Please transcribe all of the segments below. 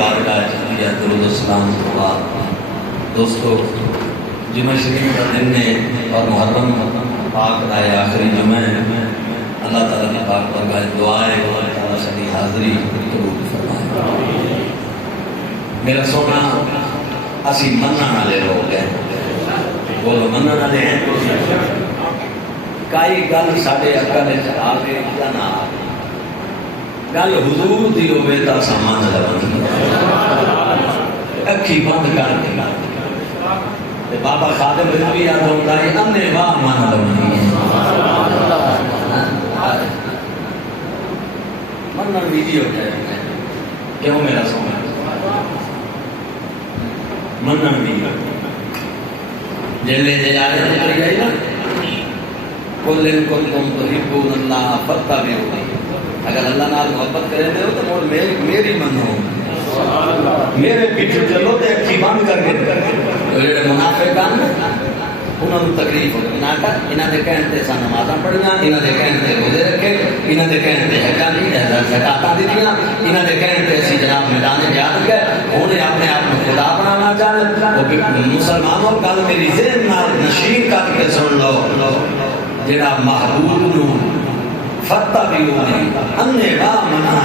بارگاہ چلیے درود السلام کے بعد دوستو جمعہ شریف کا دن ہے اور محرم پاک کا آخری جمعہ ہے. اللہ تعالیٰ کی پاک بارگاہ دعا ہے اللہ تعالیٰ شری حاضری قبول فرمائے. میرا سونا اسی منع والے لوگ ہیں. بولو منع والے ہیں. کئی گل ساڈے عقل وچ آ گئی یا نہ آ گئی. گل حضور دی ہوے تا سامان لگاویں اکھی بند کر کے بابا خادم رضوی یاد ہوتا ہے انے واہ مان لونی من ویڈیو ہے کیوں میرا سونا من ویڈیو جلے جے آ رہے ہیں نا کل ان کنتم تحبون اللہ فاتبعونی. اگر اللہ نال محبت کریں ہو تو مول میری منو میرے پیچھے چلو تے اکھی بند کر کے جڑے منافق ہیں انہاں نوں تکلیف ہو نہ کر. انہاں دے کہن تے سن نمازاں پڑھیاں, انہاں دے کہن تے روزے رکھے, انہاں دے کہن تے حجاں نہیں زکاتاں دتیاں, انہاں دے کہن تے اسی جناب میدان جہاد گئے. انہیں اپنے آپ کو خدا بنانا چاہتے. مسلمانوں گل میری ذہن نال نشین کر کے سن لو جڑا محبوب نوں فاتبعونی انے واہ منا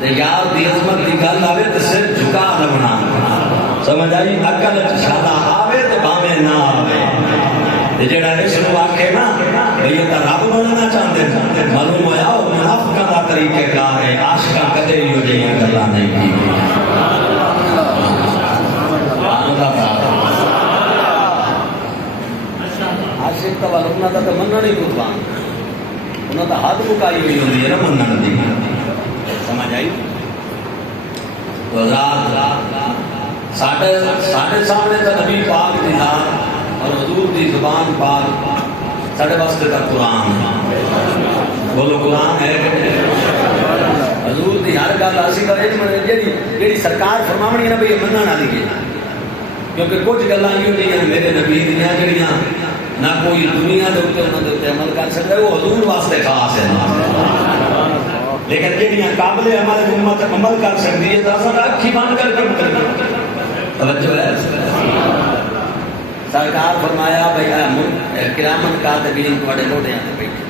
تے یار دی عظمت دی گل آوے تے سر جھکا رہنا. سمجھ آئی. عقل وچ شالا آوے تے باویں نہ آوے. تے جڑا اس نو آکھے نا بھئی تے رب بننا چاہندے معلوم ہویا او منافقاں دا طریقہ کار ہے. عاشقاں کدے ایہو جہیاں گلاں نہیں کیتیاں. عاشق تو انہاں دا تے مننا نہیں قربان انہاں دا حد مکائی ہوئی ہوندی ہے نا منن دی. سمجھ آئی. تو رات ساڈے سامنے تو نبی پاک دی ذات اور حضور دی زبان پاک ساڈے واسطے تا قرآن ہے. بولو قرآن ہے. حضور دی ہر گل اسی دا جیڑی سرکار فرماونی ہے نا بھئی منن والی ہے. کیونکہ کچھ گلاں ایہو جہیاں میرے نبی دیاں جڑیاں نہ کوئی دنیا دے اوپر انہاں دے اوپر عمل کر سکدا ہے, وہ حضور واسطے خاص ہے. لیکن جہاں قابل ہمارے امت عمل کر سکتی ہے تو اصل اکھی بند کر کے مطلب توجہ ہے. سرکار فرمایا بھائی کرامن کاتبین تواڈے موڈیاں تے بیٹھے.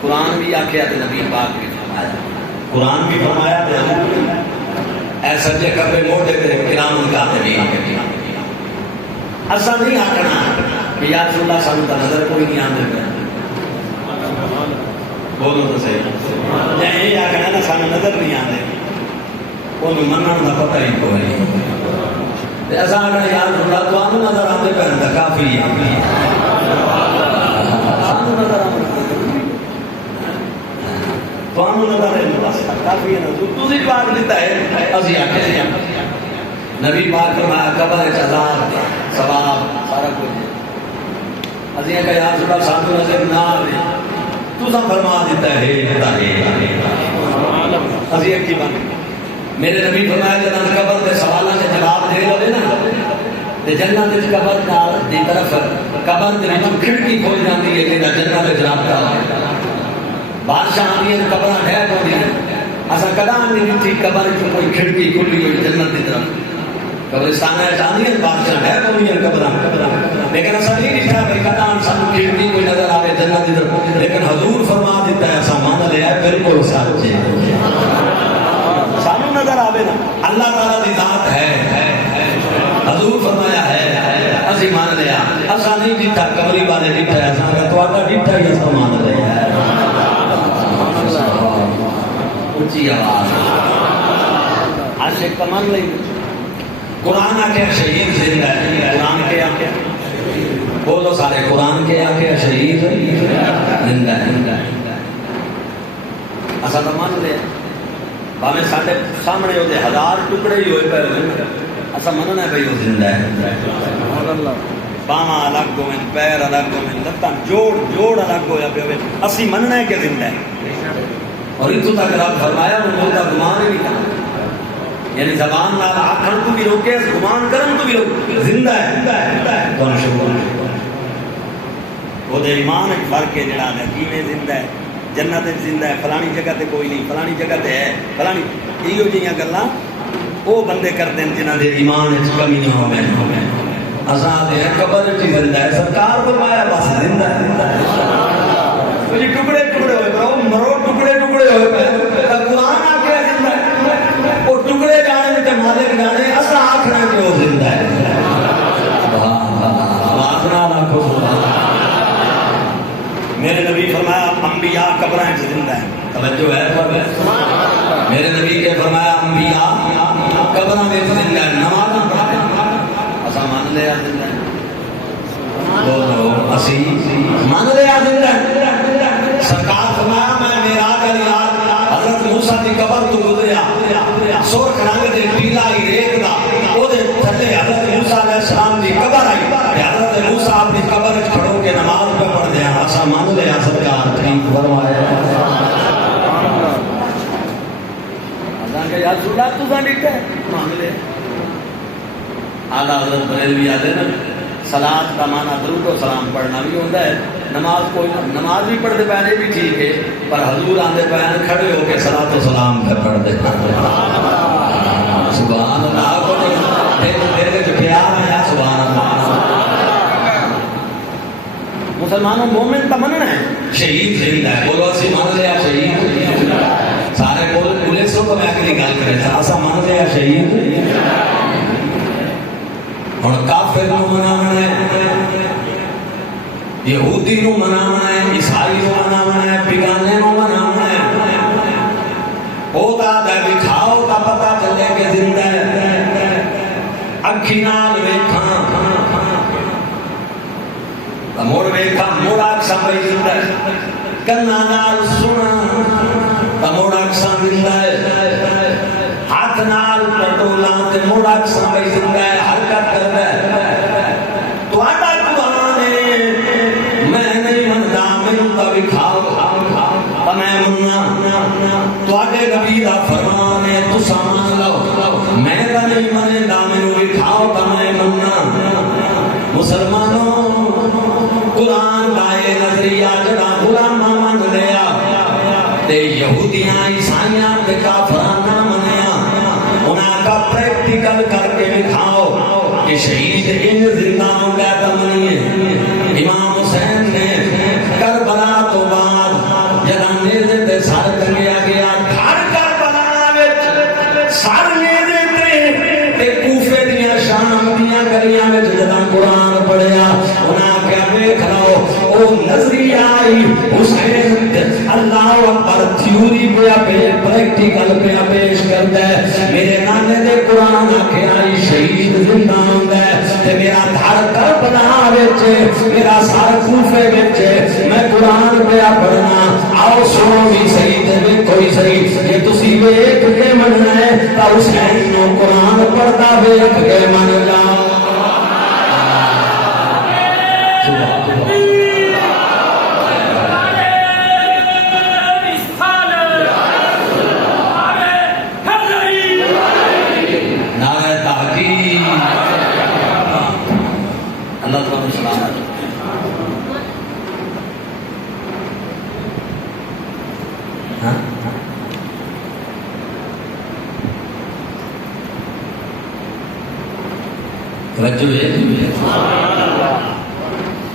قرآن بھی آکھیا تے نبی پاک بھی فرمایا. قرآن بھی فرمایا تے حضور بھی اے سجے کھبے موڈے تے کرامن کاتبین. اساں نہیں آکھنا کہ یا رسول اللہ سانوں تے نظر کوئی نہیں آندے. بولو تو صحیح. یہ آخنا نا سانو نظر نہیں آتے وہ منن کا پتہ ہی کوئی. ایسا آخنا یار اللہ تو نظر آتے پہ کافی ہے. سانو نظر آتے کافی ہے. تھی پاک دیتا ہے اسی آخر نبی پاک فرمایا قبر عذاب ثواب سارا کچھ. اسی کہ یار اللہ سانو نظر نہ آئے تُسا فرما دیتا ہے اسی اکی بند. میرے نبی فرمایا جنہاں قبر دے سوالاں دے جواب دے لوے نا تے جنت وچ قبر نال دی طرف قبر دے وچ کھڑکی کھول جاندی ہے کہ جنت وچ رابطہ ہے. بادشاہ دی قبراں ڈھہ پوندیاں. اساں کداں نہیں دتی قبر وچ کوئی کھڑکی کھلی ہوئی جنت دی طرف. قبرستان چاہیے بادشاہ ہے پوندیاں قبراں لیکن اساں نہیں دیکھا بھئی کداں سانو کھڑکی کوئی نظر آوے جنت دی طرف. لیکن حضور فرما دیتا ہے ایسا مان لیا ہے بالکل سچ ہے. سانو نظر آوے نا اللہ تعالیٰ دی ذات ہے. حضور فرمایا ہے اسی مان لیا. اساں نہیں دیکھا قبری والے دیکھا ہے اساں کہ تواڈا دیکھا ہی اساں مان لیا ہے. اونچی آواز عاشق کا مان لئی. قرآن آکھیا شہید زندہ ہے. قرآن کے آکھیا بولو سارے قرآن کے آکھیا شہید زندہ ہے. اساں تو مان لیا بھاویں ساڈے سامنے وہ ہزار ٹکڑے ہی ہوئے پے ہوئے اساں مننا ہے بھئی وہ زندہ ہے. باواں الگ ہوئے پیر الگ ہوئے لتاں جوڑ الگ ہویا پہ ہوئے اسی مننا ہے کہ زندہ ہے. اور اتوں تک رب فرمایا وہ کا گمان ہی نہیں کرنا. یعنی زبان نال آکھن تو بھی روکے گمان کرن تو بھی روکے. زندہ ہے تو شکر وہ ایمان ایک فرق ہے جڑا ہے کیویں زندہ ہے. جنت زندہ ہے فلانی جگہ تے کوئی نہیں فلانی جگہ تے ہے فلانی ایو جیاں گلاں وہ بندے کرتے ہیں جنہاں دے ایمان وچ کمی نہ ہوے آزاد ہے قبر وچ زندہ ہے سرکار فرمایا بس زندہ ہے یہ ٹکڑے ٹکڑے ہوئے برو مرو ٹکڑے ٹکڑے ہوئے قرآن آ کے زندہ ہے وہ ٹکڑے جانے تے مالک جانے اسا آکھنا کہ وہ زندہ ہے سبحان اللہ آکھنا لاکھو سبحان میرے نبی فرمایا انبیاء قبراں وچ زندہ ہیں توجہ ہے میرے نبی کے فرمایا انبیاء قبراں وچ زندہ ہیں نماز پڑھتے ہیں اسا مان لیا زندہ ہے بولو اسی مان لیا زندہ ہے سرکار فرمایا میں معراج والی رات حضرت موسیٰ دی قبر تو گزریا سرخ رنگ دے پیلا ہی ریت دا او دے تھلے حضرت موسیٰ علیہ السلام دی قبر آئی حضرت موسیٰ اپنی قبر وچ کھڑو کے نماز پہ پڑھ دیا اسا مان لیا سرکار ٹھیک فرمایا کہ یا رسول اللہ تو سا ڈٹھا ہے مان لے اعلیٰ حضرت بریلوی آدھے نا صلاۃ کا معنی درود و سلام پڑھنا بھی ہوتا ہے نماز کوئی نماز بھی پڑھتے پہنے بھی ٹھیک ہے پر حضور آندے پہنے کھڑے ہو کے صلاۃ و سلام پہ پڑھ دے سبحان اللہ کو میرے جو پیار ہے سبحان اللہ مسلمانوں مومن کا مننا ہے شہید زندہ ہے بولو اسی مان لیا شہید سارے بول پولیسوں کو میں اگلی گل کرے اسا مان لیا شہید اور کافر نو مناونا ہے یہودی نو مناونا ہے عیسائی نو مناونا ہے بیگانے نو مناونا ہے ہوتا ہے بکھاؤ کا پتہ چلے کہ زندہ ہے اکھی نال ویکھاں موڑ ویکھاں موڑ اکساں بھائی زندہ ہے کنا نال سنا موڑ اکساں زندہ ہے ہاتھ نال پٹولا تے موڑ اکساں بھائی زندہ ہے حرکت کرتا ہے تو آٹا قرآن ہے میں نہیں منتا میرے تو بھی کھاؤ تو میں مننا تو آٹے نبی دا فرمان ہے تو سامان لو میں تو نہیں منتا میرے بھی کھاؤ تو میں مننا مسلمانوں قرآن کا یہ نظریہ جڑا غلامہ من لیا تے یہودیاں عیسائیاں تے کافرانہ منیا انہاں کا پریکٹیکل کر کے دکھاؤ کہ شہید ان زندہ ہوں گا تمنیے امام حسین نے کربلا تو بعد جڑا نیزے تے سر ٹنگیا گیا گھر کربلا وچ سر نیزے تے کوفے دیاں شام دیاں گلیاں وچ جڑا قرآن پڑھیا انہاں کیا ویکھ لو او نظریہ آئی حسین اللہ اکبر تھیوری پہ پریکٹیکل پہ پیش کرتا ہے میرے نانے دے قرآن آکے آئی شہید زندہ ہوتا ہے تے میرا دھار کربلا وچ میرا سار کوفے وچ میں قرآن پہ پڑھنا آؤ سنو بھی صحیح تے بھی کوئی صحیح یہ تسی ویکھ کے مننا ہے تا حسین نو قرآن پڑھتا ویکھ کے من جاؤ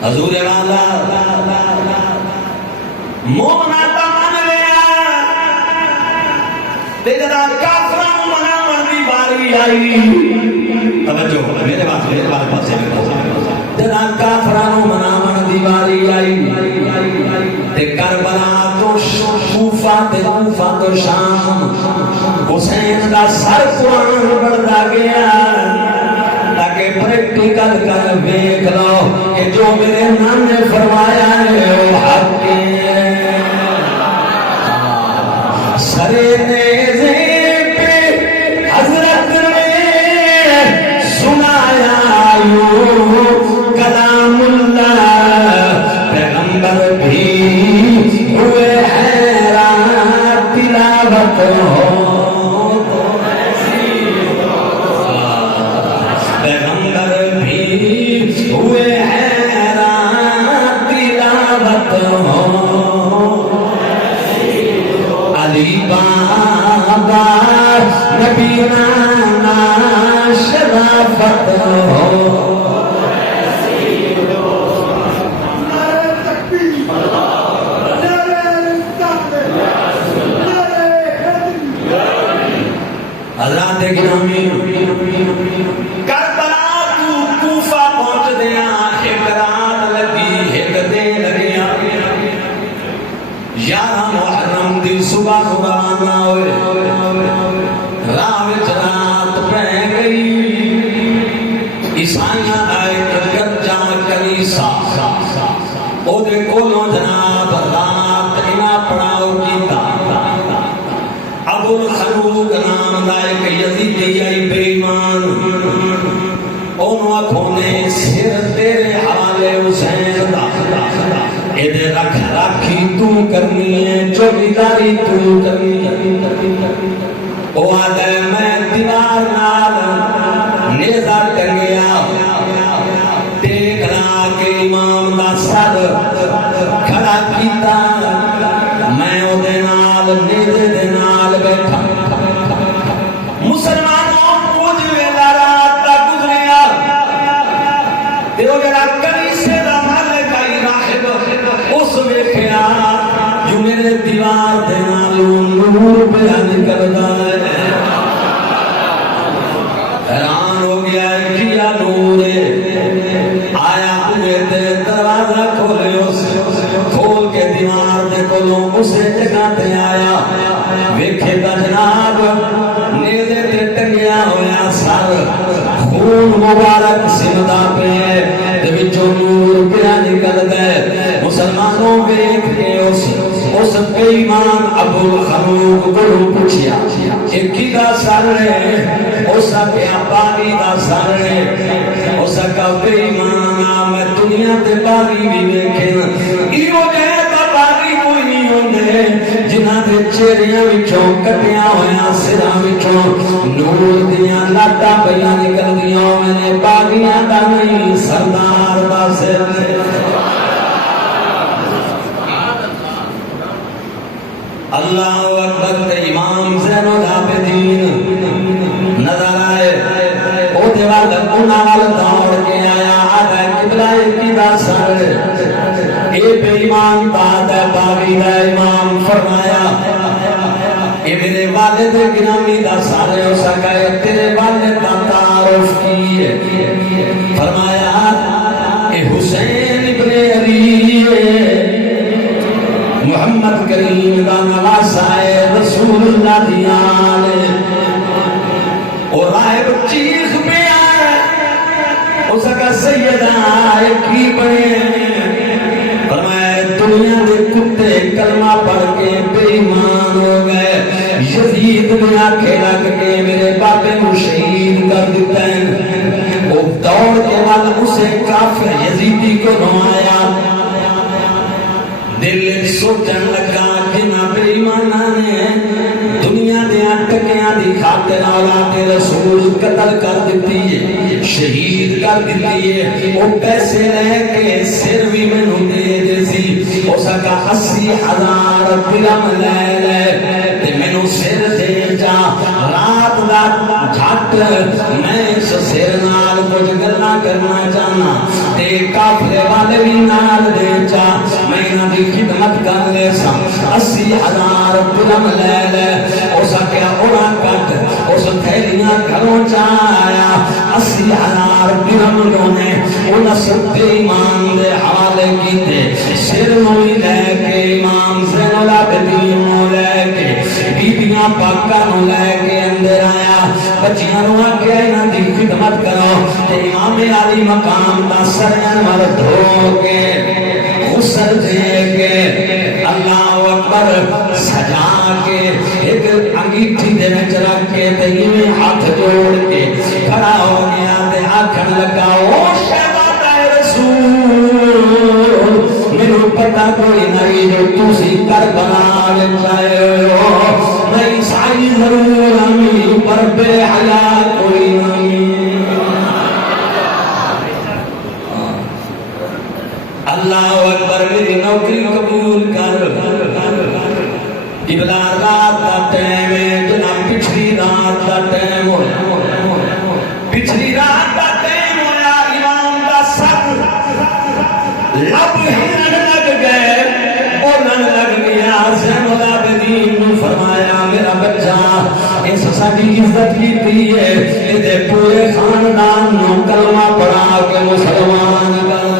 حضور والا مومناتا من لیا تے جدا کافران مناون دی باری آئی توجہ میرے بات پاسے جدا کافران مناون دی باری آئی تے کربلا تو کوفہ تے کوفہ تو شام حسین دا سر قرآن پڑھدا گیا تاکہ پریکٹیکل کر دیکھ لو کہ جو میرے نام نے فرمایا ہے وہ حق ہے سرے نیزے پہ حضرت نے سنایا یوں کلام اللہ پیغمبر بھی ہوئے حیران تلاوت ہو ہوئے حیران تلاوت حضرات گرامی کربلا تو کوفہ پہنچ دیا، ایک رات لگی ایک دن لگیا، 11 محرم دی صبح روانہ ہوئے، راہ وچ رات پہ گئی، عیسائیاں دا ایک گرجا کنیسہ او دے کولوں جناب رات انہاں پڑھاؤ کیتا، ابو الخلوق نام دا ایک یزیدی آئی بے ایمان، انہوں آنکھوں نے سر تیرے حوالے حسین دا، ادھے رکھ رکھی تو کرنی ہے، چوکیداری تو کرنی ہے، او آدھے میں دیوار نال نیزہ ٹنگیا، دیکھنا کہ امام دا سر کھڑا کیتا، میں او دے نال نیزے دے نال بیٹھا، مسلمانوں کچھ ویلا رات دا گزریا، دیو جڑا کنیسے دا مالک آئی راہب اس ویکھیا جو میرے دیوار دے نالوں نور پیا نکلدا ہے، حیران ہو گیا کیا نور آیا، تے دروازہ کھولے کھول کے دیوار دے کولوں اسے جگہ تے آیا، ویکھے دا جناب نیزے تے ٹنگیا ہویا سر، خون مبارک سمدا پہ تے وچوں نور پیا نکلدا ہے، مسلمانوں ویکھ کے اس بے ایمان ابو الخلوق کو پوچھیا کہ کیدا سر ہے، اس کا پانی دا سر ہے، اس کا بے ایمان میں دنیا تے پانی بھی ویکھے ایو جے تا پانی کوئی نہیں ہوندے جنہاں دے چہریاں وچوں کٹیاں ہویاں سراں وچوں نور دیاں لاٹاں پیاں نکلدیاں، میں نے باغیاں دا نہیں سردار دا سر ہے۔ اللہ اکبر، امام زین العابدین نظر آئے، او دیوال انہاں وال دوڑ کے آیا، آدھا قبلہ کی دا سر اے بے ایمان بات ہے باغی دا امام، فرمایا اے میرے والد گرامی دا سر ہے، اس کا تیرے والد دا تعارف کی ہے، فرمایا اے حسین ابن علی محمد کریم دا نواسا ہے، رسول اللہ دیان اور راہب چیخ میں آئے، اس کا سیدہ آئے کی بنے، فرمائے دنیا دے کتے کلمہ پڑھ کے بے ایمان ہو گئے، یزید نے آنکھیں لگ کے میرے باپے کو شہید کر دیتا ہے، وہ دوڑ کے بعد اسے کافر یزیدی کو نوایا، دل سوچن لگا کہ نہ بے ایمانہ نے دنیا دیا ٹکیاں دی خاطر اولاد رسول قتل کر دیتی ہے، شہید کر دیتی ہے، وہ پیسے لے کے سر بھی منو دے دیسی، اس کا 80,000 درہم لے لے تے منو سر دے جا، رات رات جھٹ میں اس سر نال کچھ گلا کرنا چاہنا تے کافرے والے بھی نال دے جا، میں انہاں دی خدمت کر لے سا، 80,000 درہم لے لے، اس کیا اڑا کٹ اس تھیلیاں گھروں چایا، 80,000 درہم نے ان سب ایمان دے حوالے کیتے، سر نوی لے کے امام زین العابدین لے کے بیبیاں پاکاں لے کے اندر آیا، بچیاں نو آگے انہاں دی خدمت کرو تے امام علی مقام دا سر انور دھو کے غسل دے کے اللہ اکبر سجا کے ایک انگیٹھی دے وچ رکھ کے تے ایویں ہاتھ جوڑ کے کھڑا ہو گیا تے آکھن لگا او شہزادہ رسول میرے پتہ کوئی نہیں جو تسی کربلا وچ آئے ہو، میں عیسائی ضرور ہمیں پر بے حیا کوئی نہیں، اللہ اکبر میری نوکری قبول کر، قبلہ رات دا ٹائم ہے جناب، پچھلی رات دا ٹائم ہو، پچھلی رات دا ٹائم ساری عزت کی ہے پورے خاندان نو کلمہ پڑھا کے مسلمان کر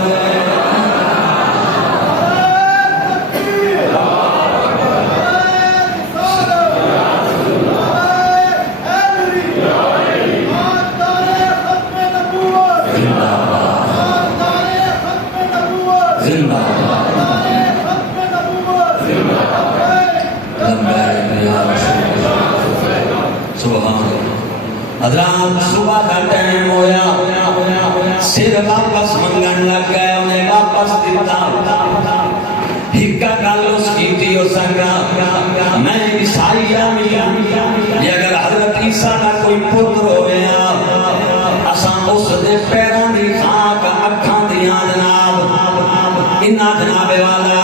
حضرات صبح کا ٹائم ہویا سر واپس منگن لگ گئے انہیں واپس دیتا ہکا گل اس کی تھی اس سنگا میں عیسائی آمیا یہ اگر حضرت عیسیٰ کا کوئی پتر ہویا اساں اس دے پیران دی خاک اکھاں دیاں جناب انہا جناب والا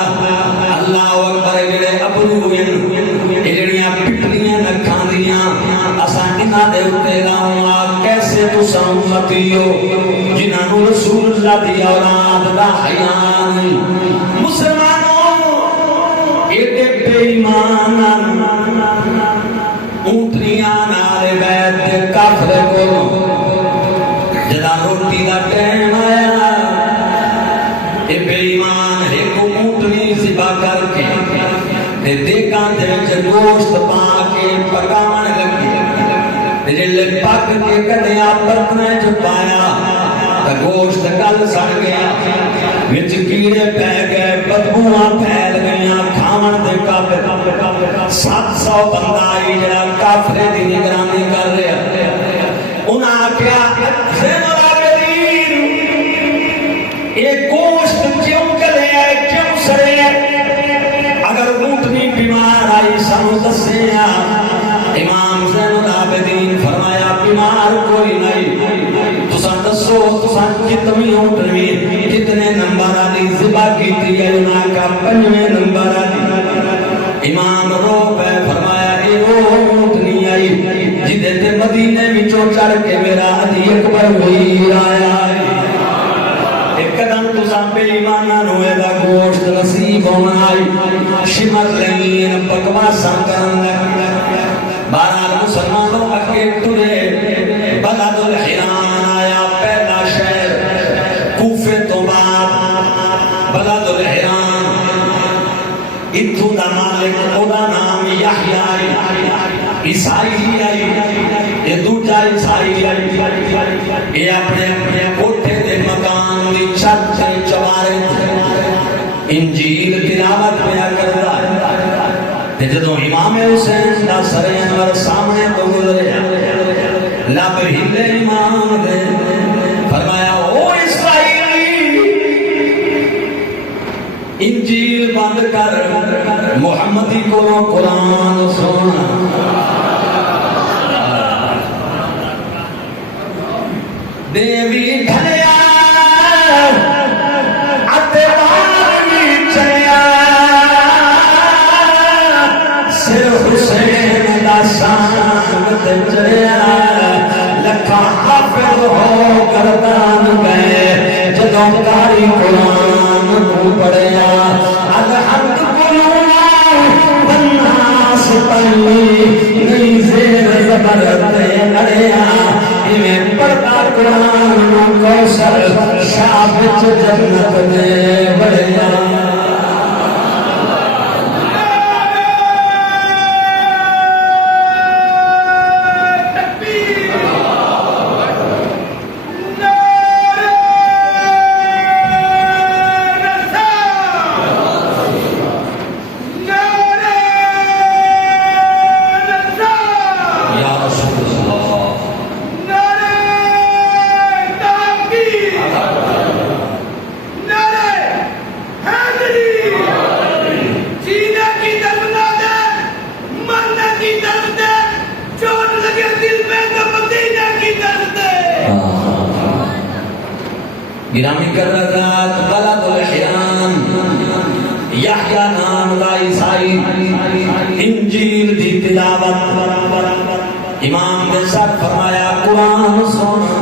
اللہ اکبر جڑے ابرو جڑیاں پپلیاں نکھاں دیاں اساں انہا دے اتے لاؤں کیسے تو سامتیو جنہاں رسول اللہ دی اولاد دا حیان مسلمانوں ایڈے بے ایمان اونٹنیاں نارے بیت دے کافر کو جدا روٹی دا ٹائم آیا اے بے ایمان ایک اونٹنی ذبح کر کے دیکھاں دے وچ گوشت پا کے پکاون لگے جلے پک کے کدیا برتنے چھپایا تا گوشت کل سڑ گیا وچ کیڑے پہ گئے بدبواں پھیل گئیاں کھاون دے کافر 700 بندہ آئی جڑا کافرے دی نگرانی کر رہا انہاں کیا زین العابدین یہ گوشت کیوں کرے ہے کیوں سڑے ہے اگر اونٹنی بیمار آئی سانو دسیا امام زین العابدین فرمایا بیمار کوئی نہیں تساں دسو تساں کتنی اونٹنی کتنے نمبر آلی ذبح کیتی ہے انہاں کا 5ویں نمبر آلی امام رو پہ فرمایا اے وہ اونٹنی آئی جدے تے مدینے وچوں چڑھ کے میرا علی اکبر ویر آیا ایک قدم تساں بے ایماناں نو دا گوشت نصیب ہونا آئی شمر لین بکواساں کرن لگا بہرحال مسلمانوں اکے ٹرے بلد الحران آیا پہلا شہر کوفے تو بعد بلد الحران اتھو دا مالک اودا نام یحییٰ عیسائی آئی یہ دوجا عیسائی آئی یہ اپنے کوٹھے دے مکان دی چھت سے چوارے انجیل تلاوت پیا کردا ہے جدوں امام حسین دا سر انور سامنے تو گزرے لب ہلے امام دے فرمایا او اسرائیلی انجیل بند کر محمدی کو قرآن سنا دیوی دھنیا اتواری چنیا سر حسین دا شانت چڑیا لکھا حافظ ہو گردان گئے جدوں کاری قرآن کو پڑھیا الحمد قلونا بناس پڑھی نہیں زیر زبرتے لڑیا میں پڑھتا قرآن کو سر شابت جنت دے بڑھیا گرامی کررات بلد الحران یحییٰ نام دا عیسائی انجیل دی تلاوت امام نے ساتھ فرمایا قرآن سونا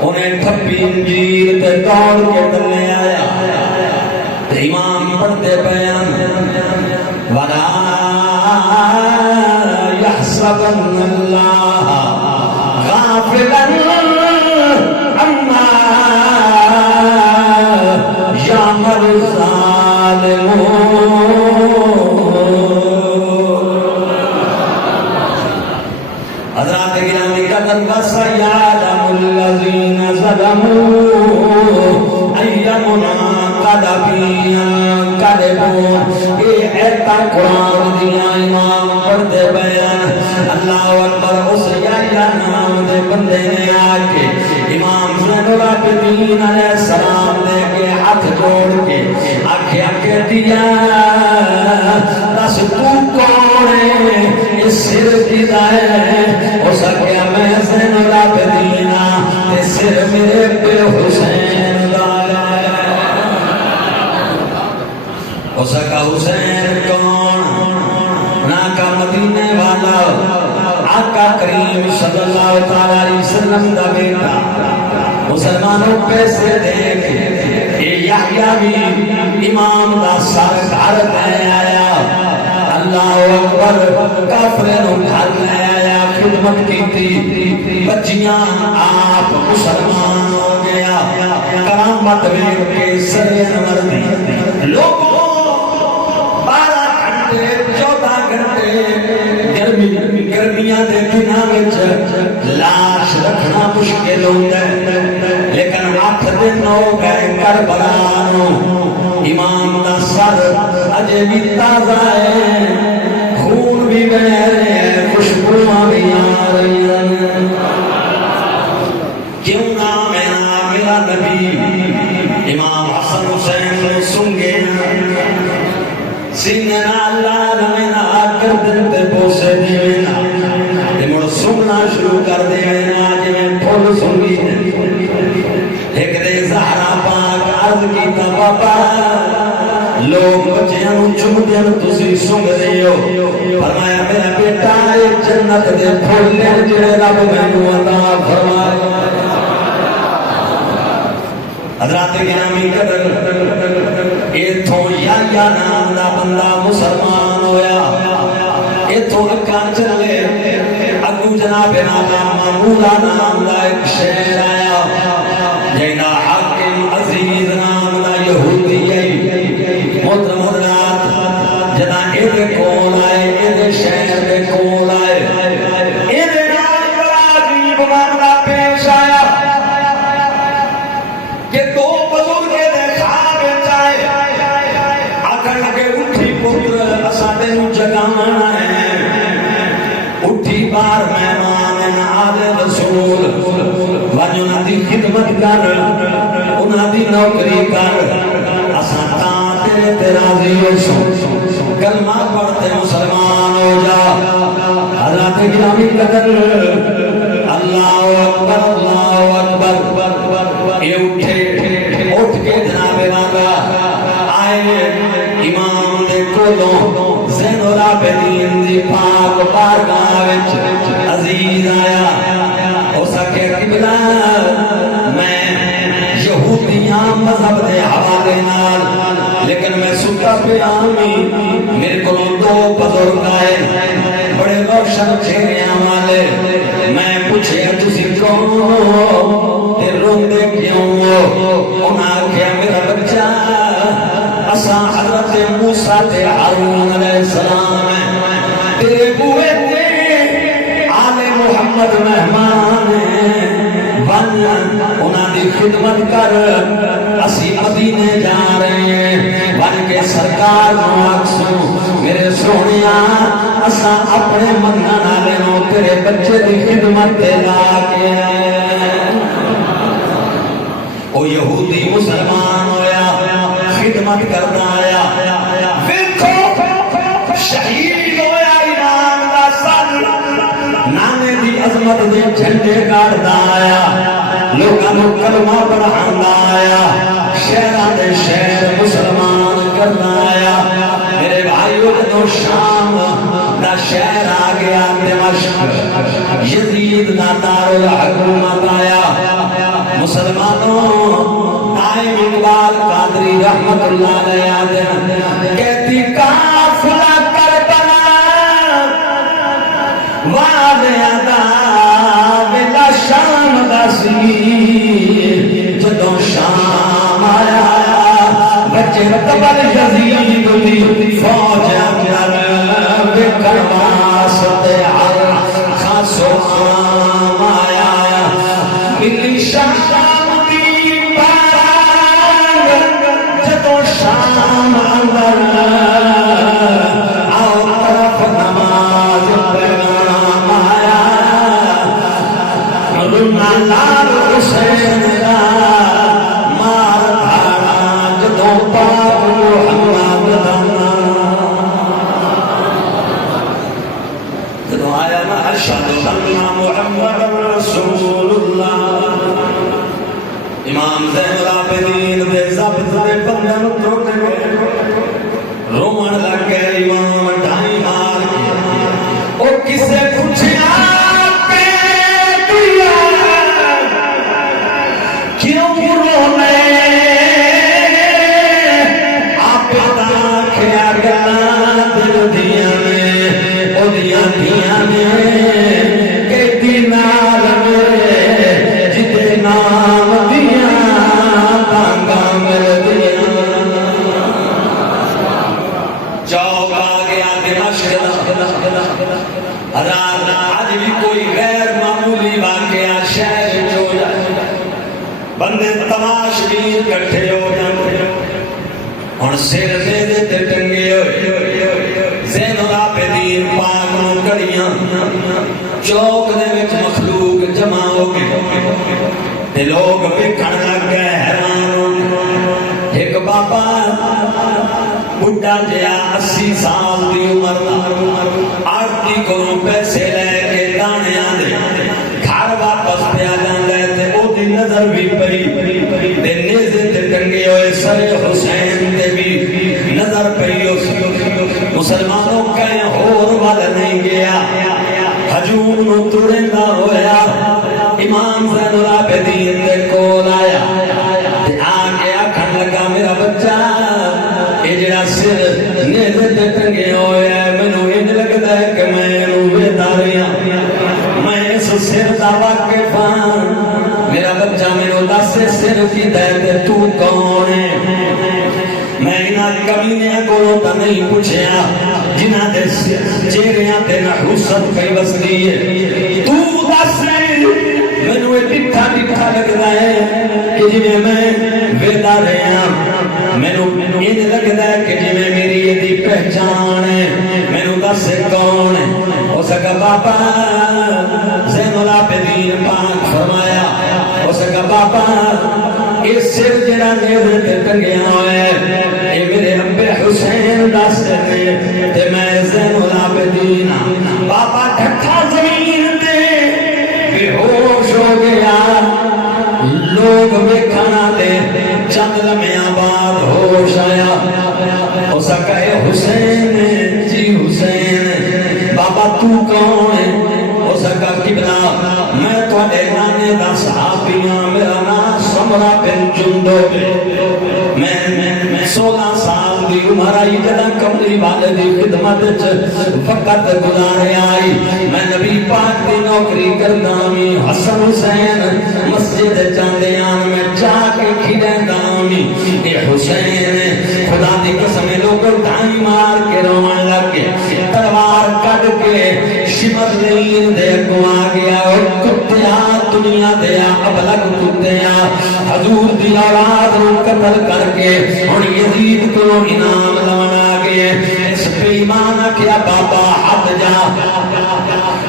انہیں ٹھپی انجیل تے دوڑ کے دلنے آیا امام پڑھتے بیان وَلَا تحسبن اللہ غافلا عما یعمل الظالمون. حضرات گرامی قدر وسیعلم الذین ظلموا ای منقلب ينقلبون. یہ ایتا قرآن دیا امام پڑھتے بیان. اللہ اکبر. اس یا نام دے بندے نے آکے امام زین العابدین علیہ السلام دے کے ہاتھ جوڑ کے آکھے آکھے دیا دس تو کون ہے اس سر کی دائے. ہو سکیا میں زین العابدین تے سر میرے پہ حسین دائے. ہو سکا حسین کون؟ ناکا مدینے والا آقا کریم صلی اللہ علیہ وسلم دا بیٹا. مسلمانوں پیسے دے کے یحییٰ بھی امام دا سر گھر لے آیا. اللہ اکبر. کافروں گھر لے آیا. خدمت کی تھی. بچیاں آپ مسلمان ہو گیا. کرامت ویکھ کے سر انور دی. لوگوں 12 گھنٹے 14 گھنٹے گرمیاں دے دناں وچ لاش رکھنا مشکل ہوندا ہے. لیکن 8 دن ہو گئے کربلا نوں. امام دا سر اجے بھی تازہ ہے. خون بھی بہ رہے ہیں. خوشبوواں بھی آ رہی ہیں. کیوں نہ میرا نبی امام حسن حسین کو سنگے سینے اللہ نمینا گردن تے بوسے دیوینا تے مڑ سننا شروع کر دیوینا جویں پھول سنگی. ایک دے زہرا پاک عرض کیتا بابا لوگ بچیاں نوں چومدے نوں تسی سنگ دے ہو. فرمایا میرا بیٹا اے جنت دے پھول نے جڑے رب مینوں عطا فرمایا. حضرات گرامی قدر. ایتھوں یا نام دا بندہ مسلمان ہویا. ایتھوں اکاں چلے اگوں جناب مامولا نام دا ایک شہر آیا. جینا حاکم عزیز نام دا یہودی ہے. محترم حضرات جدا ایدے کول آئے ایدے شہر دے کول آئے ایدے نام بڑا عجیب معاملہ پیش آیا کہ 2 بزرگ دے خواب وچ آئے. آکھن لگے اٹھی پتر اساں تینوں جگانا ہے. اٹھی بار مہمان آدھے رسول ونج انہاں دی خدمت کر انہاں دی نوکری کر. اساں تاں تیرے تے راضی ہو سو. کلمہ پڑھتے مسلمان ہو جا. حضرات گرامی قدر. اللہ اکبر اللہ اکبر. یہ اٹھے اٹھ کے جناب والا آئے امام دے کولوں زین العابدین دی پاک بارگاہ وچ عزیز آیا. ہو سکے قبلہ میں یہودیاں مذہب دے حوالے نال لیکن میں ستا پہ آمی. میرے کو 2 بزرگ آئے بڑے روشن چہریاں والے. میں پوچھے تسی کون ہو تے روندے کیوں ہو؟ انہاں آکھیا میرا بچہ اساں حضرت موسیٰ تے ہارون علیہ السلام ہیں. تیرے بوئے تے آل محمد مہمان ہیں. بن انہاں دی خدمت کر. اسی مدینے جا رہے ہیں. بن کے سرکار نو آکھسوں میرے سونیا اساں اپنے منن والے نو تیرے بچے دی خدمت تے لا کے آئے. او یہودی مسلمان ہویا خدمت کرتا آیا. ویکھو شہید ہویا ایمان دا سر نانے دی عظمت دے جھنڈے گاڑدا آیا. لوکاں نوں کلمہ پڑھاوندا آیا. شہراں دے شہر مسلمان کردا آیا. میرے بھائیو جدوں شام دا شہر آ گیا دمشق یزید دا دارالحکومت آیا. مسلمانوں نائب اقبال قادری رحمت اللہ علیہ کہتی قافلہ کربلا بل یزید دی فوج اندر وکھن واسطے ہر خاصو عام آیا ملی شام دی بار جدو شام اندر آؤ طرف نماز پیغام آیا رونا لال حسین دا مار دھانا جدو پاک محمد دا جدو آیا نا اشہد ان محمد رسول اللہ امام زین العابدین دے ضبط دے بندن توڑنے رومن لگ گئے امام ڈھائی مار کے او کسے پوچھیا کیوں رونے آپ دا کھیا گلا دل دیا میں او دیا دیا میں کہ دینار میں جتے نام دیا تانگا مل دیا چوک آ گیا دمشق رات آج بھی کوئی غیر معمولی واقعہ شہر جو بندے تماش بھی کٹھے ہو جاتے اور سر دے تے ٹنگے ہوئے زین العابدین پاک نو گڑیاں چوک دے وچ مخلوق جمع ہو گئے تے لوگ ویکھن لگ گئے حیران ایک بابا بڈھا جیا 80 سال دی عمر دا آرتی کو پیسے لے کے دانیاں دے گھر واپس پیا جاندا ہے تے او دی نظر بھی پئی تے نیزے تے ٹنگے ہوئے سر حسین تے بھی نظر پئی اس مسلمانوں کہیں ہور ول نہیں گیا ہجوم نو توڑندا ہویا امام زین العابدین دے کول آیا تے آ کے آکھن لگا میرا بچہ اے جڑا سر نیزے تے ٹنگے ہوئے مینوں انج لگدا ہے کہ میں نو ویداریاں میں اس سر دا واقف ہاں میرا بچہ مینوں دس سر کی دے تو کون ہے میں انہاں کمینیاں کولوں تا نہیں پوچھیا جنہاں دے چہریاں تے نحوست پئی وسدی ہے تو دس مینوں اے ڈٹھا ڈٹھا لگدا ہے کہ جویں میں ویدا رہیا مینوں انج لگدا ہے کہ جویں میری دی پہچان ہے مینوں دس کون ہے ہو سکا بابا زین العابدین پاک فرمایا ہو سکا بابا یہ سر جڑا نیزے تے ٹنگیا ہویا ہے اے میرے ابے حسین دا سر ہے تے میں زین العابدین بابا ڈھٹا زمین تے بے ہوش ہو گیا لوگ ویکھنا تے چند لمحیاں بعد ہوش آیا ہو سکا ہے حسین جی حسین بابا تو کون ہے ہو سکا قبلہ میں تواڈے نانے دا صحابی ہاں میرا نام سمرا بن جندب میں 16 سال دی عمر آئی جداں کملی والے دی خدمت وچ وقت گزارے آئی میں نبی پاک دی نوکری کردا میں حسن حسین مسجد جاندیاں میں جا کے کھڑیندا میں اے حسین خدا دی قسم لوگ ٹائم مار کے روਣ لگے تلوار کڈ کے شمرلین دے کو آ گیا کتیا دنیا دیا ابلغ کتیا حضور دی اولاد نو قتل کر کے ہن یزید کو انعام لون آ گئے اس پہ ایمان کیا بابا حد جا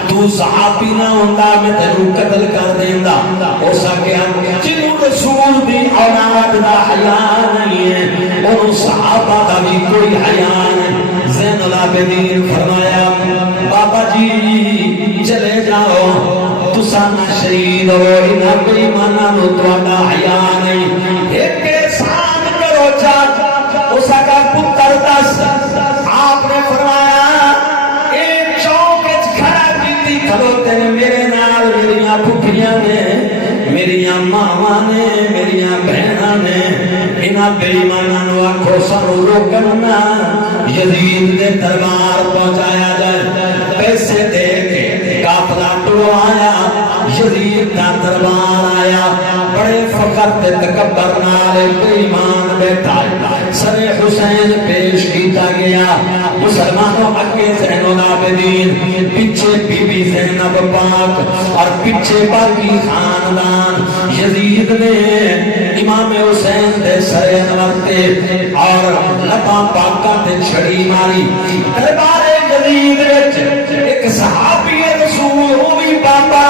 تو صحابی نہ ہوندا میں تینوں قتل کر دیندا ہو سکیا جنوں رسول دی اولاد دا حیا نہیں ہے اور صحابہ دا بھی کوئی حیا نہیں زین العابدین فرمایا بابا جی چلے جاؤ تساں نہ شہید ہو انہاں بے ایماناں نو تہاڈا حیا نہیں ایک احسان کرو جا اس کا پتر دس آپ نے فرمایا ایک چوک وچ کھڑا کیتی کھلوتے نے میرے نال میریاں پھپھیاں نے میریاں ماواں نے میریاں بہناں نے انہاں بے ایماناں نو آکھو سانو روکن نہ یزید دے دربار پہنچایا جائے پیسے دے کے قافلہ ٹروایا یزید دا دربار آیا بڑے فخر فخر تے تکبر نال بے ایمان بیٹھا سر حسین پیش کیتا گیا مسلمانوں اگے زین العابدین پیچھے بی بی زینب پاک اور پیچھے باقی خاندان یزید نے امام حسین دے سر انور تے اور لباں پاکاں تے چھڑی ماری دربار یزید وچ ایک صحابی رسول وہ بھی بابا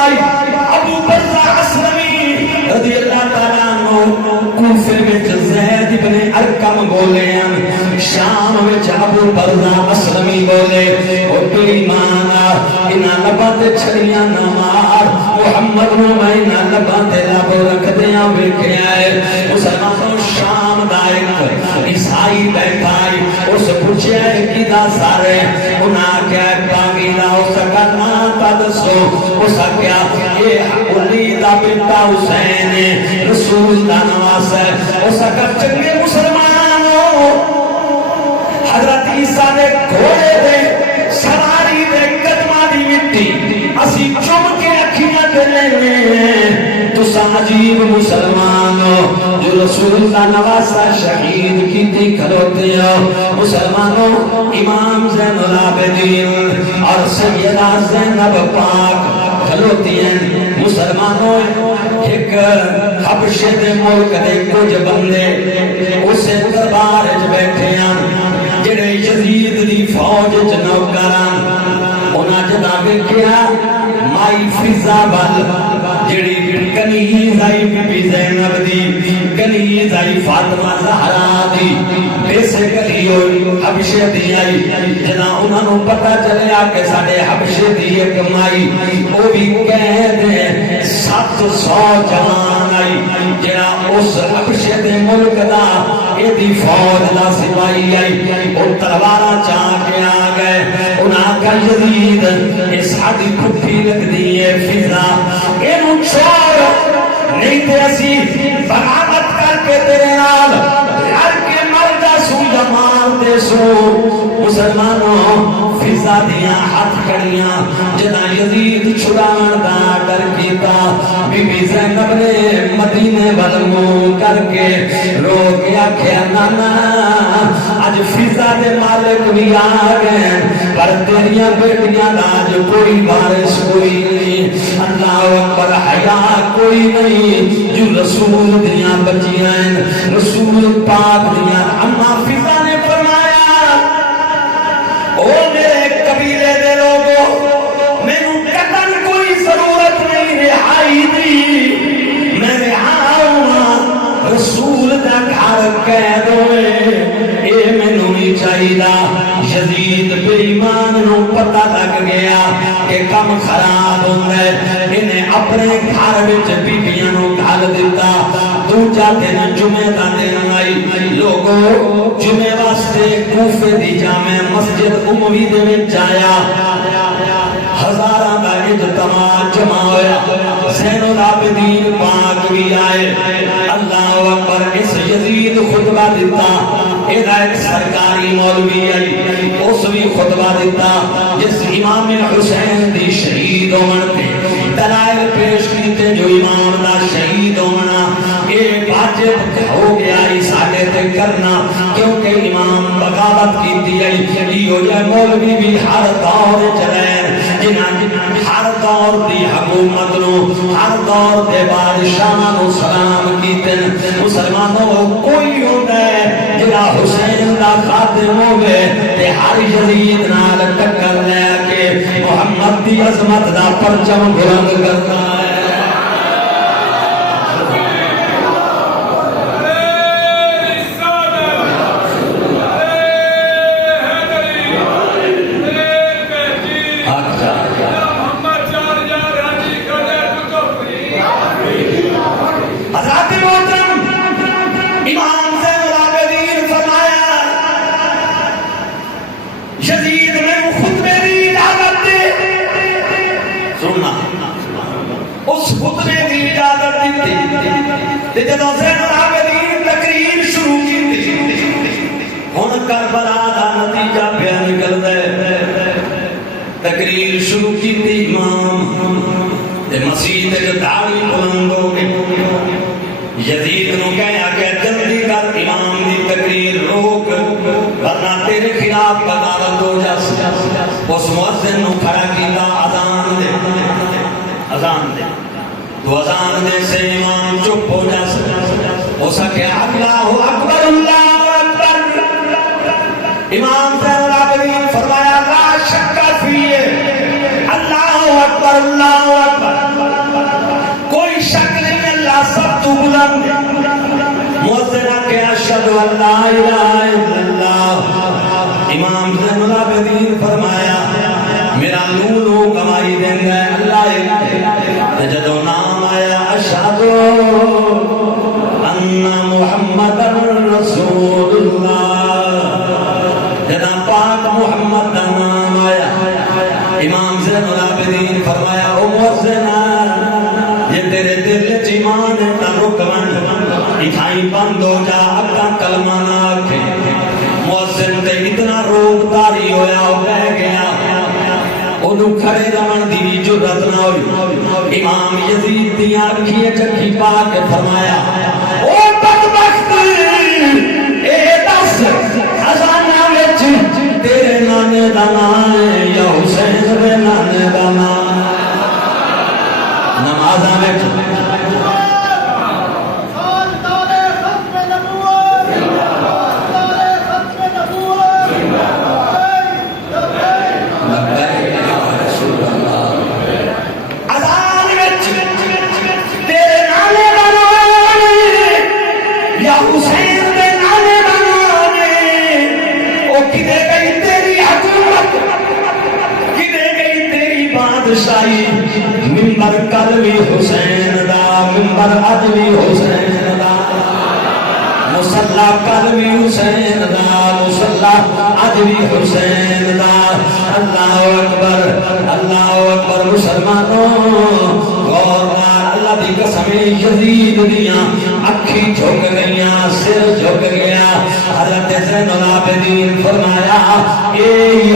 ابو برزہ اسلمی رضی اللہ تعالیٰ عنہ کوفے وچ زید ابن ارقم بولے ہیں شام وچ ابو برزہ اسلمی بولے او بے ایمان انہاں لباں تے چھڑیاں نہ مار محمد نو میں انہاں لباں تے لب رکھدیاں ویکھیا ہے مسلمانوں شام دا ایک عیسائی بیٹھا ہے اس پوچھیا ہے کیدا سارے انہاں کیا پاگی دا اس کا نام تا دسو اس کیا یہ علی دا بیٹا حسین رسول دا نواز ہے اس کا چنگے مسلمانوں حضرت عیسیٰ نے گھوڑے دے سواری دے قدمہ دی مٹی اسی چم کے اکھیاں دے لینے تو عجیب مسلمانوں جو رسول کا نواسا شہید کی تھی کھلوتے ہو مسلمانوں امام زین العابدین اور سیدہ زینب پاک کھلوتی ہیں مسلمانوں ایک حبشے دے ملک دے کچھ بندے اسے دربار وچ بیٹھے ہیں جڑے یزید دی فوج وچ نوکران انہاں جدا ویکھیا مائی فضا بل جڑی کنیز آئی بی بی زینب دی کنیز آئی فاطمہ زہرا دی بیسیکلی ہوئی حبشے دی آئی جنا انہاں نو پتہ چلیا کہ ساڑے حبشے دی ایک مائی وہ بھی قید ہے 700 جوان آئی جنا اس حبشے دے ملک دا یہ دی فوج دا سپاہی آئی اور تلوارا چاہ کے آ گئے انہاں کا یزید اس حدی پھٹی لگ دی ہے فضا اینو چھوڑ نہیں تے اسی بغاوت کر کے تیرے نال لڑ کے مر جا سو یا مار دے سو مسلمانوں فضا دیاں ہاتھ کھڑیاں جنا یزید چھڑان دا ڈر کیتا بی بی زینب نے مدینے ول منہ کر کے رو کے آکھیا نانا اج فضا دے مالک بھی آ گئے پر تیریاں بیٹیاں دا اج کوئی بارش کوئی نہیں اللہ اکبر حیا کوئی نہیں جو رسول دیاں بچیاں ہیں رسول پاک دیاں اما فضا نے فرمایا او میرے قبیلے دے لوگوں مینوں قتل کوئی ضرورت نہیں رہائی دی میں رہاں رسول دا گھر قید ہوئے اے مینوں نہیں چاہیدا یزید بے ایمان نو پتہ لگ گیا کہ کم خراب ہوندا ہے انہیں اپنے گھر وچ بیبیاں نو گھل دتا دوجا دن جمعہ دا دن آئی لوگوں جمعہ واسطے کوفے دی جامع مسجد اموی دے وچ آیا ہزاراں دا اجتماع جمع ہویا زین العابدین پاک بھی آئے اللہ اکبر اس یزید خطبہ دیتا ایدہ ایک سرکاری مولوی آئی اس بھی خطبہ دیتا جس امام حسین دی شہید ہونے دلائل پیش کیتے جو امام دا شہید ہونا یہ واجب ہو گیا ساڑھے تے کرنا کیونکہ امام بغاوت کیتی ہے یہ مولوی بھی ہر دور چلے ہر دور دی حکومت نو ہر دور دے بادشاہ نو سلام کیتے مسلمانوں کوئی ہوتا ہے جنا حسین دا خاتم ہوئے تے ہر یزید نال ٹکر لے کے محمد دی عظمت دا پرچم بلند کرتا ہے جدوں زین العابدین تقریر شروع کی ہن کربلا دا نتیجہ پہ نکلدا ہے تقریر شروع کی امام تے مسجد تے داڑھی بلند ہو گئی یزید نو کہا کہ جلدی کر امام دی تقریر روک ورنہ تیرے خلاف بغاوت ہو جائے. اس مؤذن نو کھڑا کیتا اذان دے اذان دے تو اذان دے سے امام چپ ہو جائے. ہو سکے اللہ اکبر اللہ اکبر. امام زین العابدین فرمایا لا شک فیہ اللہ اکبر اللہ اکبر. کوئی شک نہیں اللہ سب تو بلند. مؤذن کہ اشہد ان لا الہ الا اللہ. امام زین العابدین فرمایا میرا لولو کمائی دیں گے اللہ. جدو نام آیا اشہد ان محمد رسول اللہ. جدا پاک محمد کا نام آیا امام زین العابدین فرمایا او مؤذن یہ تیرے دل چ ایمان ہے تا رکن اٹھائی بند ہو جا اپنا کلمہ نہ آکھے. مؤذن تے اتنا روگ داری ہویا ہو بہ گیا انہوں کھڑے رمن دی جرت نہ ہوئی. امام یزید دیاں اکھیے چکی پا کے فرمایا او بدبخت اے دس خزانہ وچ تیرے نانے دا نام ہے یا حسین دے نانے دا نام. نمازاں وچ ممبر کل بھی حسین دا ممبر اج بھی حسین دا مصلا کل بھی حسین دا مصلا اج بھی حسین دا. اللہ اکبر اللہ اکبر. مسلمانوں غور اللہ دی قسم یزید دیاں اکھی جھک گئیاں سر جھک گیا. حضرت زین العابدین فرمایا اے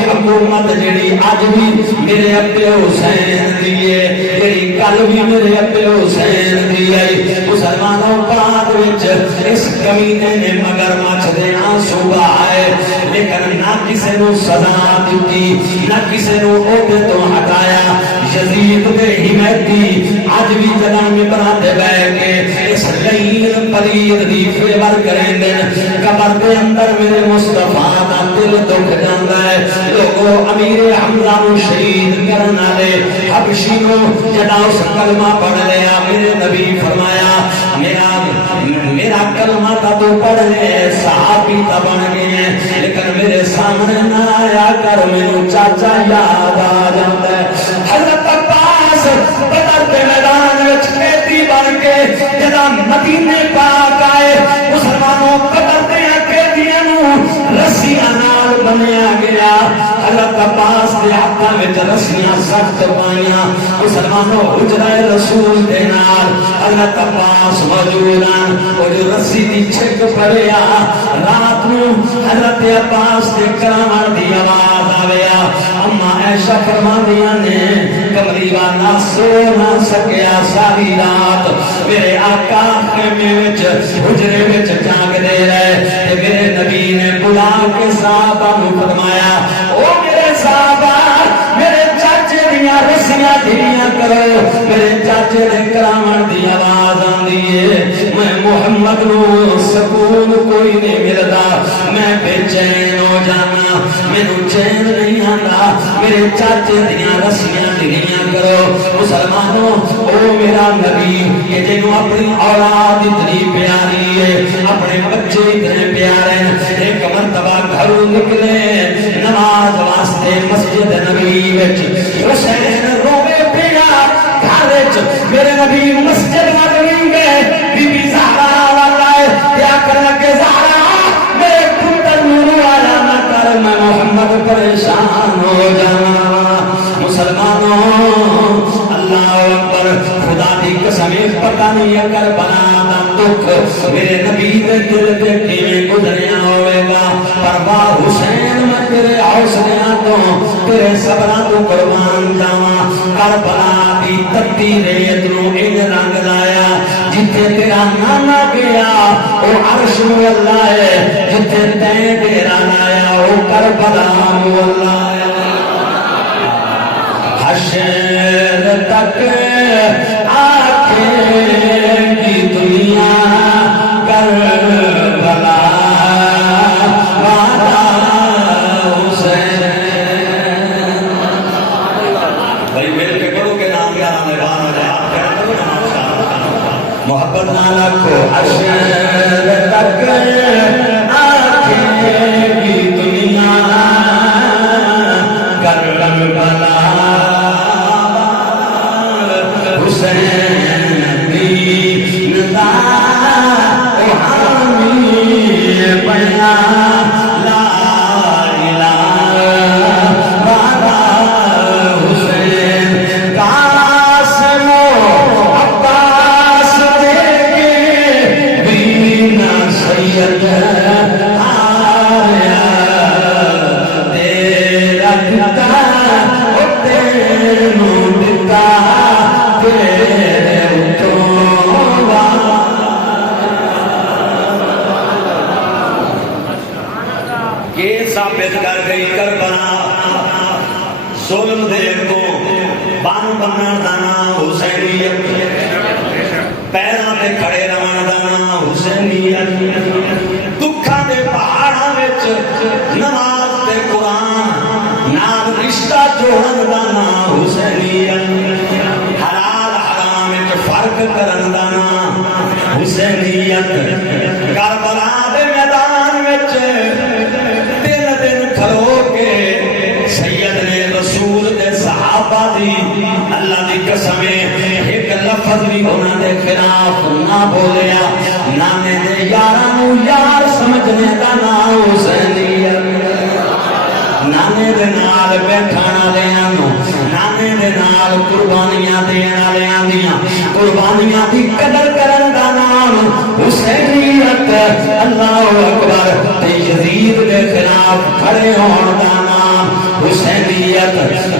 حکومت جڑی اج بھی میرے ابے حسین دی ہے جڑی کل بھی میرے ابے حسین دی ہے. مسلمانوں بعد وچ اس کمینے نے مگر مچھ دے آنسو بہائے لیکن نہ کسی نو سزا دتی نہ کسی نو عہدے تو ہٹایا. یزید دے حمایتی اج بھی جناں ممبراں تے بیٹھ کے اس لعین پلید دی فیور کریں گے. قبر دے اندر میرے مصطفیٰ دا دل دکھ جاندا ہے. لوگوں امیر حمزہ نو شہید کرن والے حبشی نو جدا اس کلمہ پڑھ لیا میرے نبی فرمایا میرا کلمہ تا تو پڑھ لے صحابی تا بن گئے لیکن میرے سامنے نہ آیا کر مینوں چاچا یاد آ جاندا ہے. حضرت عباس بدر کے میدان وچ قیدی بن کے جدا مدینے پاک آئے. مسلمانوں بدر دے قیدیاں نو رسیاں نال بنیا گیا. حضرت عباس دے ہاتھاں وچ رسیاں سخت پائیاں. مسلمانوں حجرہ رسول دے نال حضرت عباس موجود ہیں. وہ جو رسی دی چھک پڑیا رات نو حضرت عباس دے کراون دی آواز آویا. اما عائشہ فرماندیاں نے کملی والا سو نہ سکیا ساری رات. میرے آقا خیمے وچ حجرے وچ جاگ دے رہے تے میرے نبی نے بلا کے صحابہ نو فرمایا او میرے صحابہ میرے چاچے دیاں رسیاں ڈھیلیاں کرو. میرے چاچے دے کراون دی آواز آندی ہے. میں محمد نو سکون کوئی نہیں ملدا میں بے چین ہو جانا مینوں چین نہیں آندا. میرے چاچے دیاں رسیاں ڈھیلیاں کرو. مسلمانوں او میرا نبی کہ جنوں اپنی اولاد اتنی پیاری ہے اپنے بچے اتنے پیارے ہیں. ایک مرتبہ گھروں نکلے نماز واسطے مسجد نبی وچ حسین روے پیا گھر وچ میرے نبی مسجد وال نہیں گئے. بی بی زہرا والا ہے کیا کر لگے زہرا میرے پتر نور والا نہ کر میں محمد پریشان ہو جاواں. مسلمانوں اللہ اکبر. خدا دی قسم پتہ نہیں اگر بنا دا دکھ میرے نبی دے دل تے کیویں گزریا ہوے گا. پر واہ حسین میں تیرے حوصلیاں تو تیرے صبراں تو قربان جاواں. کربلا دی تتی ریت نو ان رنگ لایا جتھے جتھے تیرا نانا گیا او عرش نو اللہ ہے، جتھے تیں ڈیرا لایا او کربلا نو اللہ ہے۔ حشر تک آکھے کی دنیا کربلا والا حسین۔ بھائی مل کے پڑھو کہ نام کیا نام ہے، بان ہو جائے آپ کہہ رہے ہو محبت نانا کو۔ حشر تک آکھے کی دنیا کربلا ثابت کر گئی کربلا ظلم دے کو بن بنن دا نام حسینیت، پیراں تے کھڑے رہن دا نام حسینیت، دکھاں دے پہاڑاں وچ نماز تے قرآن نال رشتہ جوڑن دا نام حسینیت، حلال حرام وچ فرق کرن دا نام حسینیت۔ کربلا دے میدان وچ سید نے رسول دے صحابہ دی اللہ دی قسم ایک لفظ بھی انہاں دے خلاف نہ بولیا، نانے دے یاراں نو یار سمجھنے دا نام حسینیت، نانے دے نال بیٹھن والیاں نو، نانے دے نال قربانیاں دین والیاں دیاں قربانیاں دی قدر کرن دا نام حسینیت۔ اللہ اکبر۔ تے یزید دے خلاف کھڑے ہون دا نام حسینیت۔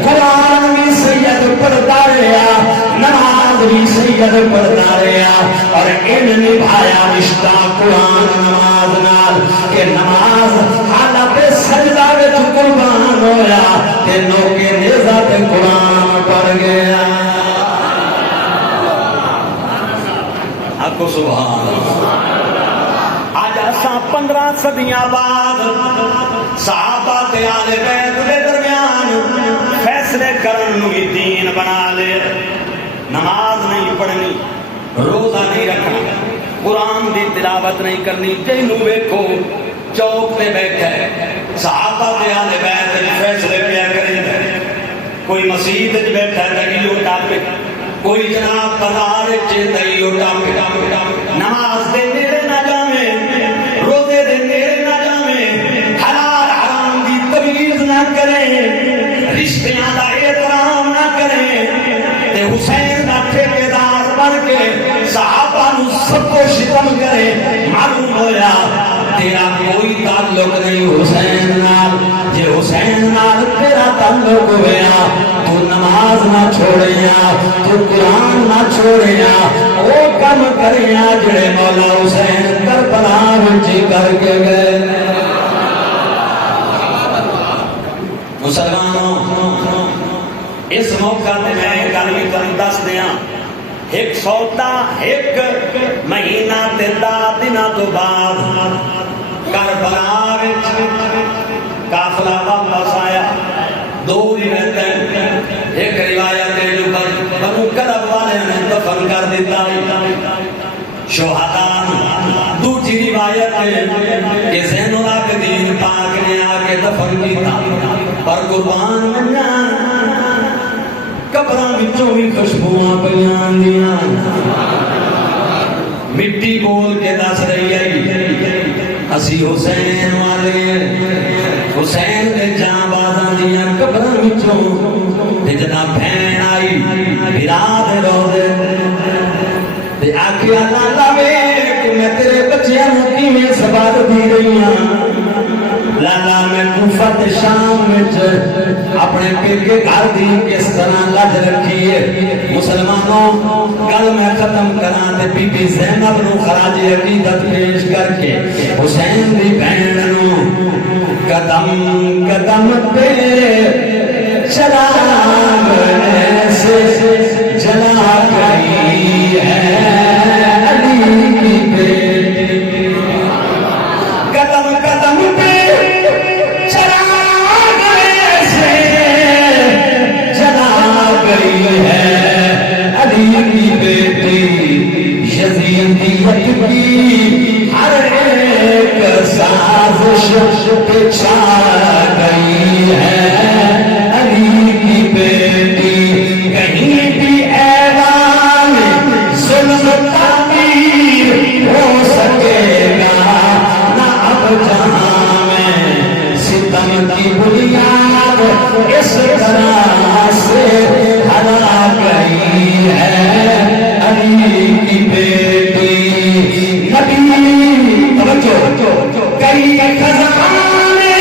قرآن بھی سید پڑھتا رہا، نماز بھی سید پڑھتا رہا، اور ان نبھایا رشتہ قرآن نماز نال کہ نماز حالت سجدہ وچ قربان ہویا تے لوکے نیزہ تے قرآن پڑھ گیا۔ آکو سبحان اللہ۔ آج اساں 15 صدیاں بعد صحابہ تے آل بیت دے درمیان فیصلے کرن نو ہی دین بنا لے، نماز نہیں پڑھنی، روزہ نہیں رکھنا، قرآن دی تلاوت نہیں کرنی، جنوں ویکھو چوک تے بیٹھے صحابہ تے آل بیت دے فیصلے پیا کریں، کوئی مسجد وچ بیٹھا ہے تکیو ٹاپے، کوئی جناب بازار وچ تکیو ٹاپے، نماز دے نیڑے نہ جاویں، روزے دے نیڑے نہ جاویں، حلال حرام دی تمیز نہ کریں، رشتیاں دا احترام نہ کریں، تے حسین دا ٹھیکیدار بن کے صحابہ نو سب کو شتم کرے۔ معلوم ہویا تیرا کوئی تعلق نہیں حسین نال، جے حسین نال تیرا تعلق ہویا تو نماز نہ چھوڑیا، تو قرآن نہ چھوڑیا، او کم کریا جڑے مولا حسین کربلا وچ کر کے گئے۔ مسلمانوں اس موقع تے میں گل بھی تانوں دس دیاں، ایک سوتا ایک مہینہ تے 10 دناں تو بعد کربلا وچ قافلہ واپس آیا۔ 2 روایتیں، ایک روایت ہے جو بنو کلب والے نے دفن کر دیتا شہداء، دوسری روایت ہے کہ زین العابدین پاک نے آ کے دفن کیتا، پر قربان منیا قبراں وچوں بھی خوشبوئاں پیاں آندیاں، مٹی بول کے دس رہی ہے اسی حسین والے، حسین دے جاں بازاں دیاں قبراں وچوں تے جدا بہن آئی بھرا دے روزے تے آکھیا لالا ویکھ میں تیرے بچیاں نوں کیویں سبق دی رہی ہاں، لالا میں کوفہ بعد شام وچ اپنے پیکے گھر دی کس طرح لج رکھی ہے مسلمانوں گل میں ختم کراں تے بی بی زینب نو خراج عقیدت پیش کر کے حسین دی بہن نو قدم قدم پہ چلا سے جلا گئی ہے علی کی بیٹی قدم قدم پہ چلا سے جلا گئی ہے علی کی بیٹی یزیدیت کی ہر ایک سازش پہ چھا گئی ہے علی کی بیٹی کہیں بھی اعلان ظلم تعمیر ہو سکے گا نہ اب جہاں میں ستم کی بنیاد اس طرح سے ہلا گئی ہے علی کی بیٹی نبی توجہ کئی خزانے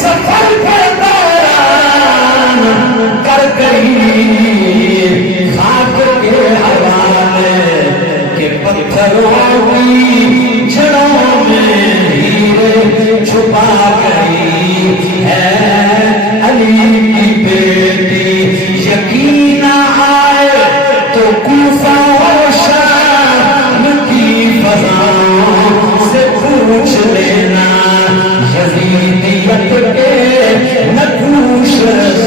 سفر پر دوران کر گئی خاک کے حوالے کہ پتھروں کی جڑوں میں ہیرے چھپا گئی ہے علی کی بیٹی یقین آئے تو کوفہ و شام کی فضاؤں سے پوچھ لینا یزیدیت کے نقوش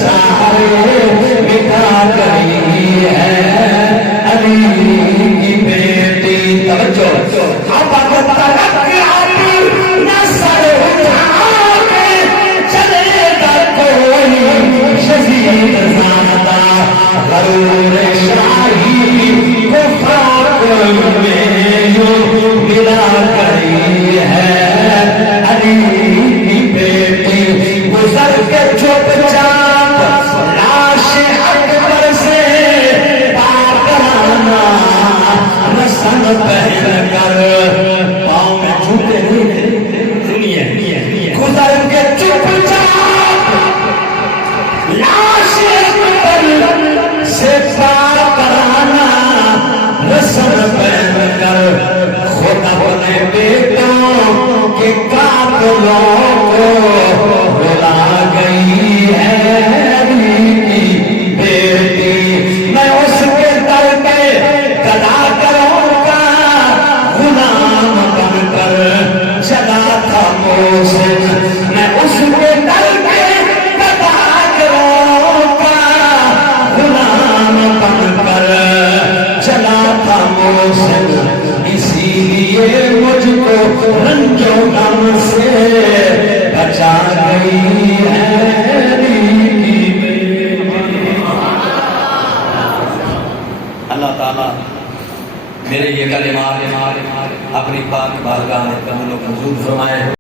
سارے مٹا گئی ہے علی کی بیٹی توجہ اب تلک اب نہ سر اٹھا کے چلے گا کوئی یزید زادہ غرور شاہی کو خاک میں یوں ملا گئی ہے علی کی بیٹی گزر کے چپ چاپ لاش اکبر سے پاکرانہ رسن پہن کر پاؤں میں جوتے نہیں سنیے گزر کے چپ چاپ لاش اکبر سے پاکرانہ رسن پہن کر خود اپنے بیٹوں کے قاتلوں کو بلا گئی ہے علی کی بیٹی میں اس کے در کے گدا کروں کا غلام بن کر چلا تھا محسن میں اس کے در کے گدا کروں کا غلام بن کر چلا تھا محسن اسی لیے مجھ کو رنج و غم سے بچا گئی ہے علی کی بیٹی۔ اللہ تعالیٰ میرے یہ کلمات اپنی پاک بارگاہ میں قبول و منظور فرمائے۔